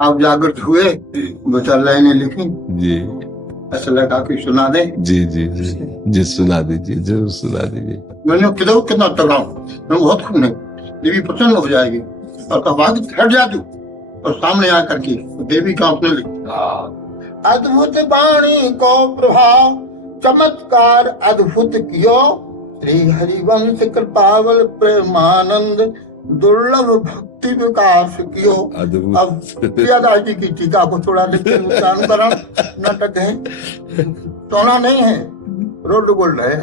आप जागृत हुए, दो चार लाइनें लिखी, जी ऐसा लगा कि सुना दे। जी जी जी जी सुना दीजिए, जरूर सुना दीजिए। मैंने कितना तगड़ा हूँ, मैं बहुत खून है, देवी प्रसन्न हो जाएगी। और कहा हट जा तू, और सामने आकर के देवी कांपने लगी। अद्भुत वाणी को प्रभाव, चमत्कार अद्भुत कियो, श्री हरिवंश कृपावल प्रेमानंद, दुर्लभ भक्ति विकास कियो। अब प्रियादास जी की टीका को थोड़ा देखते, अनुकरण नाटक है, सोना नहीं है, रोड गोल्ड है।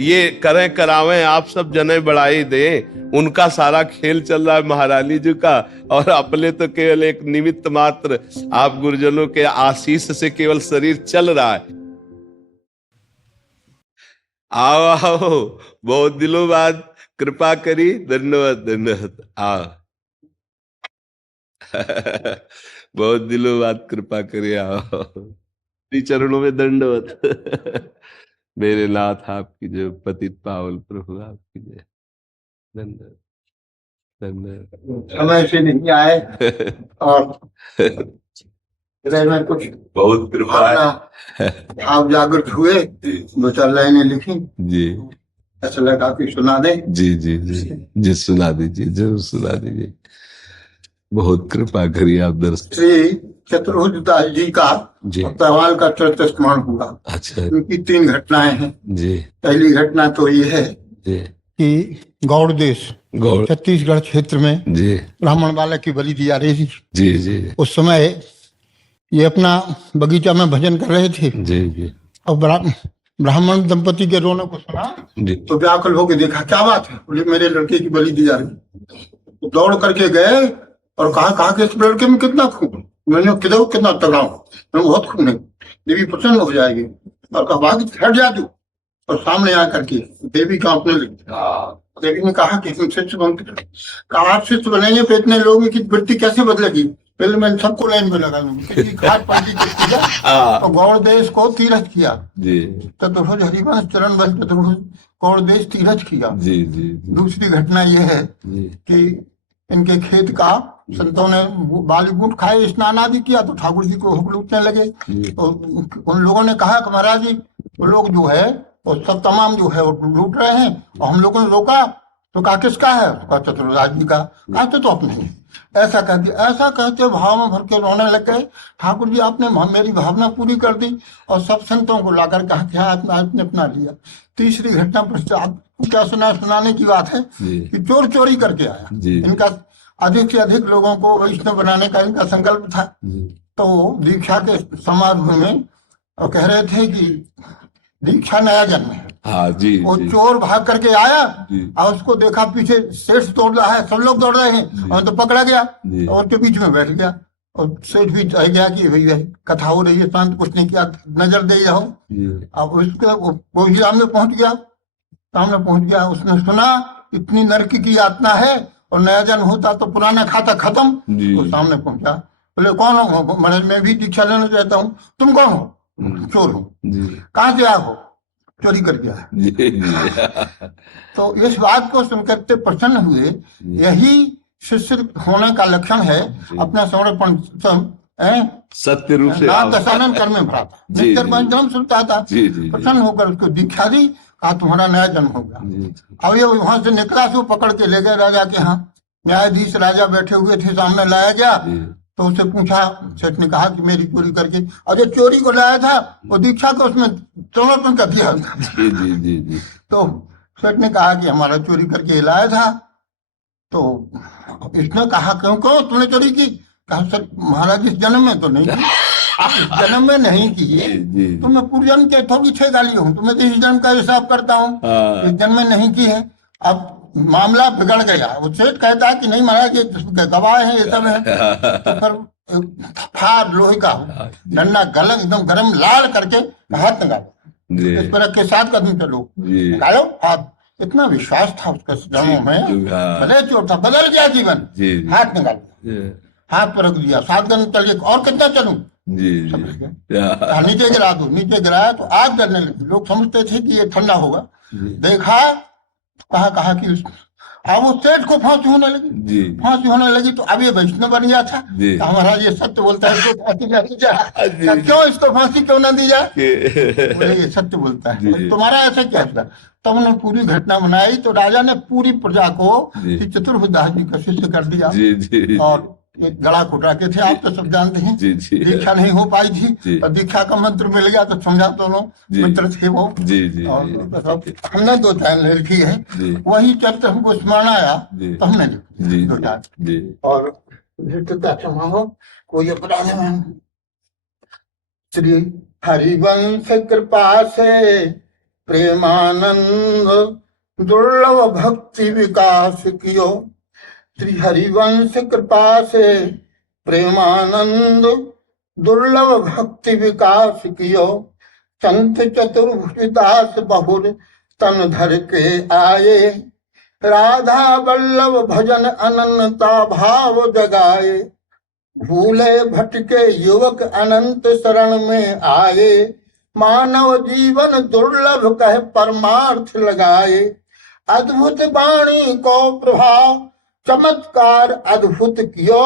ये करें करावें आप सब जने बढ़ाई दे, उनका सारा खेल चल रहा है महारानी जी का, और अपने तो केवल एक निमित्त मात्र, आप गुरुजनों के आशीष से केवल शरीर चल रहा है। आओ आओ, बहुत दिनों बाद कृपा करी, धन्यवाद धन्यवाद। आओ बहुत दिनों बाद कृपा करी, आओ, श्री चरणों में दंडवत। मेरे नाथ आपकी जय, पतित पावन प्रभु आपकी जय, धन्यवाद धन्यवाद। समय से नहीं आए और हृदय में कुछ बहुत कृपा है। आप जागृत हुए, दो चार लाइनें लिखी, जी ऐसा लगा कि सुना दे। जी जी जी जी सुना दीजिए, जरूर सुना दीजिए। बहुत कृपा करिए आप दर्शन। श्री चतुर्भुजदास जी का पहवाल का चरित्र स्मरण हुआ। अच्छा, उनकी 3 घटनाएं हैं जी। पहली घटना तो ये है जी कि गौड़ देश, छत्तीसगढ़ क्षेत्र में जी ब्राह्मण बालक की बलि दी जा रही थी। जी जी उस समय ये अपना बगीचा में भजन कर रहे थे जी जी और ब्राह्मण दंपति के रोने को सुना जी। तो व्याकुल होकर देखा, क्या बात है? बोले मेरे लड़के की बलि दी जा रही। तो दौड़ करके गए और कहा कि इस लड़के में कितना खून? मैंने कितना तगड़ा हूँ, मैं बहुत खून है, देवी प्रसन्न हो जाएगी। और कहा हट जा तू, और सामने आकर के देवी कांपने लगी। देवी ने कहा कि हम शिष्य बनते, कहा आप शिष्य बनेंगे तो इतने लोगों की वृत्ति कैसे बदलेगी? पहले मैं सबको लाइन में लगा लूंगी। घाट पार्टी तो गौड़ देश को तीरथ किया, चतुर्भुज हरिवंश चरण बल चतुर्भुज गौड़ देश तीरथ किया। जी जी। दूसरी घटना यह है कि इनके खेत का संतों ने बाली बूट खाए, स्नान आदि किया तो ठाकुर जी को हुक्म लूटने लगे। तो उन लोगों ने कहा कि महाराज जी वो लोग जो है वो सब तमाम जो है वो लूट रहे हैं, और हम लोगों ने रोका। तो कहा किसका है? तो चतुर्दास जी का। कहा तो अपने ही। ऐसा कहते भाव में भर के रोने लग गए। ठाकुर जी आपने मेरी भावना पूरी कर दी, और सब संतों को लाकर कहा क्या आपने अपना लिया। तीसरी घटना पश्चात क्या सुनाने की बात है कि चोर चोरी करके आया। इनका अधिक से अधिक लोगों को वैष्णव बनाने का इनका संकल्प था। तो दीक्षा के समारोह में कह रहे थे कि दीक्षा नया जन्म है। हाँ जी। वो चोर भाग करके आया और उसको देखा पीछे सेठ तोड़ रहा है, सब लोग दौड़ रहे हैं, और तो पकड़ा गया और उसके बीच में बैठ गया। और सेठ भी कह गया कि भैया कथा हो रही है, शांत, कुछ नहीं किया, नजर दे जाओ। अब उसके वो भी सामने पहुंच गया। उसने सुना इतनी नरक की यातना है और नया जन्म होता तो पुराना खाता खत्म। तो सामने पहुंचा, बोले कौन हो? महाराज मैं भी दीक्षा लेना चाहता हूँ। तुम कौन हो? चोर हूँ। कहाँ से आए हो? चोरी करके आए। तो इस बात को सुनकर के प्रसन्न हुए। यही शिष्य होने का लक्षण है। अपना समर्पण सत्य रूप से दशानन कर्म में भरा था, नित्य पंचम सुनता था। प्रसन्न होकर उसको दीक्षा दी, कहा तुम्हारा नया जन्म होगा। अब ये वहां से निकला तो पकड़ के ले गए राजा के यहाँ। न्यायाधीश राजा बैठे हुए थे, सामने लाया गया। तो उससे पूछा, सेठ ने कहा कि मेरी चोरी करके, अरे चोरी को लाया था, वो दीक्षा को उसमें समर्पण कर दिया। जी। तो सेठ ने कहा कि हमारा चोरी करके लाया था। तो इसने कहा क्यों तुमने चोरी की? कहा सर महाराज इस जन्म में तो नहीं की, इस जन्म में नहीं की। तो मैं पूर्व जन्म के थोड़ी 6 गाली हूँ, तुम्हें तो इस जन्म का हिसाब करता हूँ, इस जन्म में नहीं की है। अब मामला बिगड़ गया। वो सेठ कहता है कि नहीं महाराज ये गवाह है, ये सब है। तो फिर फाड़ लोहे का डंडा गलम एकदम गरम लाल करके हाथ निकालो, इस पर के 7 कदम चलो, निकालो हाथ। इतना विश्वास था उसके जन्मों में, भले चोर था, बदल गया जीवन। हाथ निकालो, हाथ पर रख दिया, 7 कदम चलिए, और कितना चलूं? नीचे गिरा दो। नीचे गिराया तो आग जलने लगी। लोग समझते थे कि ये ठंडा होगा। देखा, कहा कि अब वो सेठ को फांसी होने लगी। जी फांसी होने लगी तो अब ये वैष्णव बन गया था। जी। तो महाराज ये सत्य बोलता है, इसको फांसी ना दी जाए। जी। क्यों इसको फांसी क्यों ना दी जाए? के- बोले ये सत्य बोलता है। जी। बोले, तुम्हारा ऐसा क्या था? तब उन्होंने पूरी घटना बनाई तो राजा ने पूरी प्रजा को जी। श्री चतुर्भुजदास जी का शिष्य कर दिया। जी जी और एक गला घोटा के थे, आप तो सब जानते हैं। जी जी दीक्षा नहीं हो पाई जी। थी और दीक्षा का मंत्र मिल गया तो समझा दोनों जी। मित्र थे वो। जी जी और जी मतलब हमने 2 लाइन लिखी है, जी वही चरित्र हमको स्मरण आया जी तो हमने लिखी जी 2 लाइन। जी और धृतता समाहो कोई अपराध में श्री हरिवंश कृपा से प्रेमानंद दुर्लभ भक्ति विकास कियो। श्री हरिवंश कृपा से प्रेमानंद दुर्लभ भक्ति विकास कियो। संत चतुर्भुजदास बहुर तन धर के आए। राधा वल्लभ भजन अनन्यता भाव जगाए। भूले भटके युवक अनंत शरण में आए। मानव जीवन दुर्लभ कह परमार्थ लगाए। अद्भुत वाणी को प्रभाव चमत्कार अद्भुत कियो।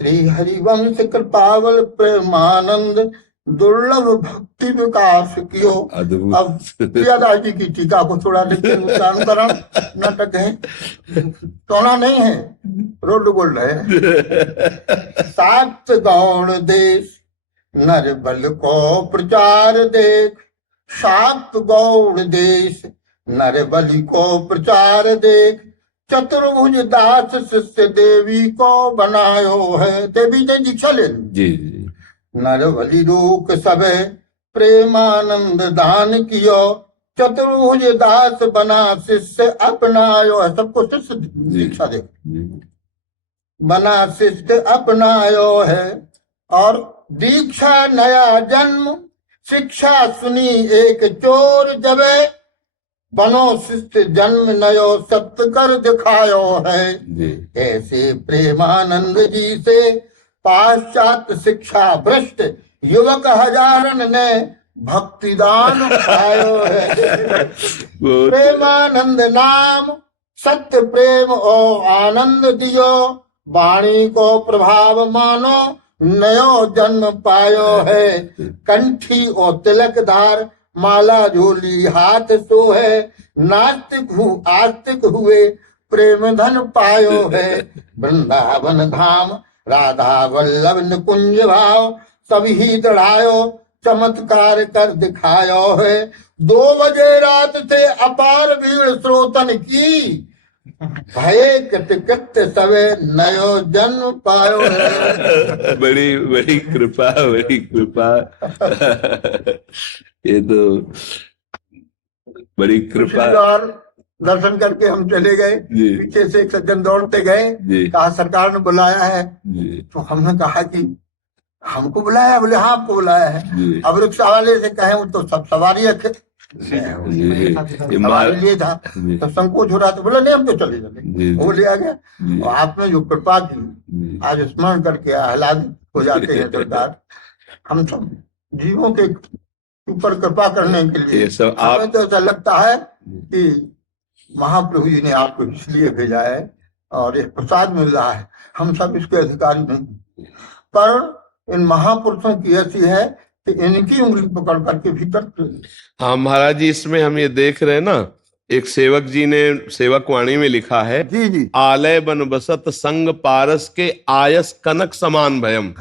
श्री हरिवंश कृपावल प्रेमानंद दुर्लभ भक्ति विकास कियो। अद्भुत। अब प्रियादास जी की टीका को थोड़ा लेकिन उसका अनुकरण नाटक है, सोना नहीं है, रोड गोल्ड है। सात गौण देश नर बल को प्रचार देख। सात गौण देश नर बलि को प्रचार देख। चतुर्भुज दास शिष्य देवी को बनायो है। देवी ने दीक्षा ले ली। जी जी नर बलि रोक सबे प्रेमानंद दान कियो। चतुर्भुज दास बना शिष्य अपनायो है। सबको शिष्य दीक्षा दे जी बना शिष्य अपनायो है। और दीक्षा नया जन्म शिक्षा सुनी एक चोर जबे। बनो शिष्य जन्म नयो सत्य कर दिखायो है। जी ऐसे प्रेमानंद जी से पाश्चात्य शिक्षा भ्रष्ट युवक हजारन ने भक्ति दान पायो है। प्रेमानंद नाम सत्य प्रेम और आनंद दियो। वाणी को प्रभाव मानो नयो जन्म पायो है। कंठी और तिलकधार माला झोली हाथ सो है। नास्तिक आस्तिक हुए प्रेम धन पायो है। वृंदावन धाम राधा वल्लभ निकुंज भाव सभी दढ़ायो चमत्कार कर दिखायो है। 2 बजे रात से अपार भीड़ श्रोतन की। भये कृत सवे नयो जन्म पायो है। बड़ी बड़ी कृपा, बड़ी कृपा। ये तो बड़ी कृपा। और दर्शन करके हम चले गए। जी पीछे से एक सज्जन दौड़ते गए, जी कहा सरकार ने बुलाया है। जी तो हमने कहा कि हमको बुलाया? बोले हाँ आपको बुलाया है। जी अब रिक्शा वाले से कहे वो तो सब सवारी है, जी सवारी लिए था जी तो संकोच हो रहा था। बोला नहीं हम तो चले चले, जी वो ले आ गया। जी और आपने जो कृपा की जी आज स्मरण करके आह्लाद हो जाते हैं सरकार। हम सब जीवों के ऊपर कृपा करने के लिए ये सब हमें आप तो ऐसा लगता है कि महाप्रभु जी ने आपको इसलिए भेजा है और एक प्रसाद मिल रहा है। हम सब इसके अधिकारी नहीं, पर इन महापुरुषों की ऐसी है कि इनकी उंगली पकड़ करके भीतर। हाँ महाराज जी, इसमें हम ये देख रहे हैं ना, एक सेवक जी ने सेवक वाणी में लिखा है, जी जी आलय बन बसत संग पारस के आयस कनक समान भयम।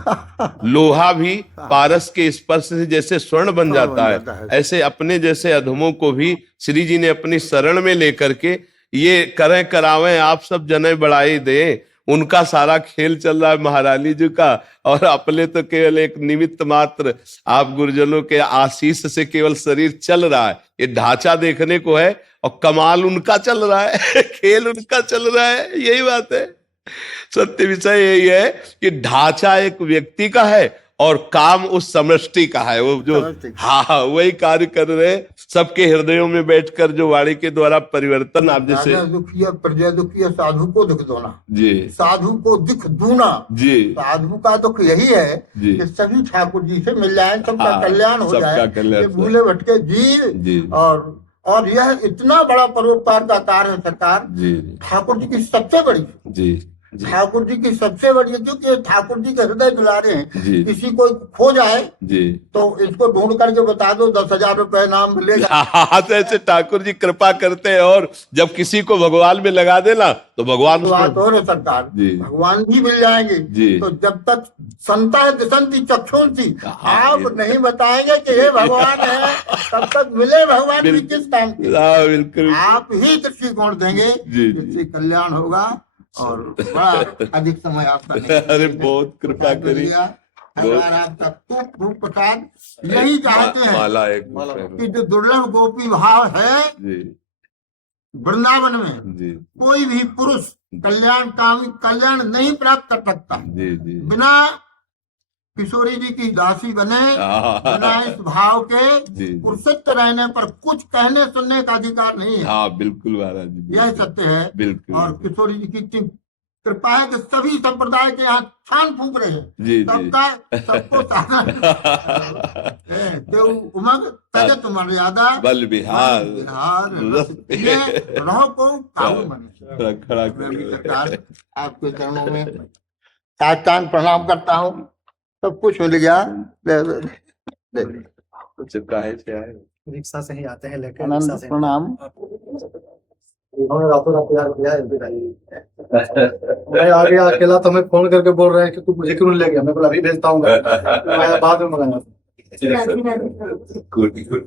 लोहा भी पारस के स्पर्श से जैसे स्वर्ण बन जाता है, ऐसे अपने जैसे अधमों को भी श्री जी ने अपनी शरण में लेकर के ये करें करावें आप सब जने बढ़ाई दे। उनका सारा खेल चल रहा है महारानी जी का, और अपने तो केवल एक निमित्त मात्र, आप गुरुजनों के आशीष से केवल शरीर चल रहा है। ये ढांचा देखने को है और कमाल उनका चल रहा है, खेल उनका चल रहा है। यही बात है, सत्य विषय यही है कि ढांचा एक व्यक्ति का है और काम उस समष्टि का है। वो जो हाँ वही कार्य कर रहे, सबके हृदयों में बैठकर जो वाणी के द्वारा परिवर्तन। आप जैसे दुखिया प्रजा दुखिया साधु को दुख दोना, जी साधु को दुख दूना। जी साधु का दुख यही है जी कि सभी ठाकुर जी से मिल जाए, सबका हाँ, कल्याण हो सबका जाए। कल्याण ये भूले भटके जीव जी और और यह इतना बड़ा परोपकार का कार्य है सरकार। जी जी ठाकुर जी की सबसे बड़ी, जी जी ठाकुर जी की सबसे बड़ी, क्योंकि ये ठाकुर जी के हृदय दुलारे हैं। जी किसी को खो जाए जी। तो इसको ढूंढ करके बता दो, 10,000 रुपए नाम मिलेगा। हाँ, तो ऐसे ठाकुर जी कृपा करते हैं, और जब किसी को भगवान में लगा देना तो भगवान बात उसको। हो रही सरकार, जी भगवान भी मिल जाएंगे। जी। तो जब तक संता है दिशंति चक्षुंसी, हाँ, आप नहीं बताएंगे कि ये भगवान है, तब तक मिले भगवान भी किस काम के। हाँ, बिल्कुल। आप ही दृष्टिकोण देंगे, जी, जी। इससे कल्याण होगा और बड़ा अधिक समय आपका नहीं। अरे बहुत कृपा करी, हर बार आपका खूब खूब प्रसाद। यही चाहते हैं माला एक कि जो दुर्लभ गोपी भाव है जी वृंदावन में, जी कोई भी पुरुष कल्याण नहीं प्राप्त कर सकता जी जी। बिना किशोरी जी की दासी बने, बिना इस भाव के जी जी। पुरुषित रहने पर कुछ कहने सुनने का अधिकार नहीं है। हाँ बिल्कुल महाराज जी, यह बिल्कुल। सत्य है। बिल्कुल। और किशोरी जी की इतनी कृपा है कि सभी संप्रदाय के यहाँ छान फूंक रहे हैं। जी जी। सबका सबको देव उमंग तजत मर्यादा बल बिहार बिहार रस ये रहो को काबू बने। खड़ा मैं भी सरकार आपके चरणों में साष्टांग प्रणाम करता हूँ। सब कुछ मिल गया। काहे से आए? रिक्शा से ही आते हैं लेकर। आनंद प्रणाम। उन्होंने रातों रात तैयार किया है। मैं आ गया अकेला, तो हमें फोन करके बोल रहे हैं कि तू मुझे क्यों नहीं ले गया। मैं बोला अभी भेजता हूँ, मैं बाद में मंगाया। Good good.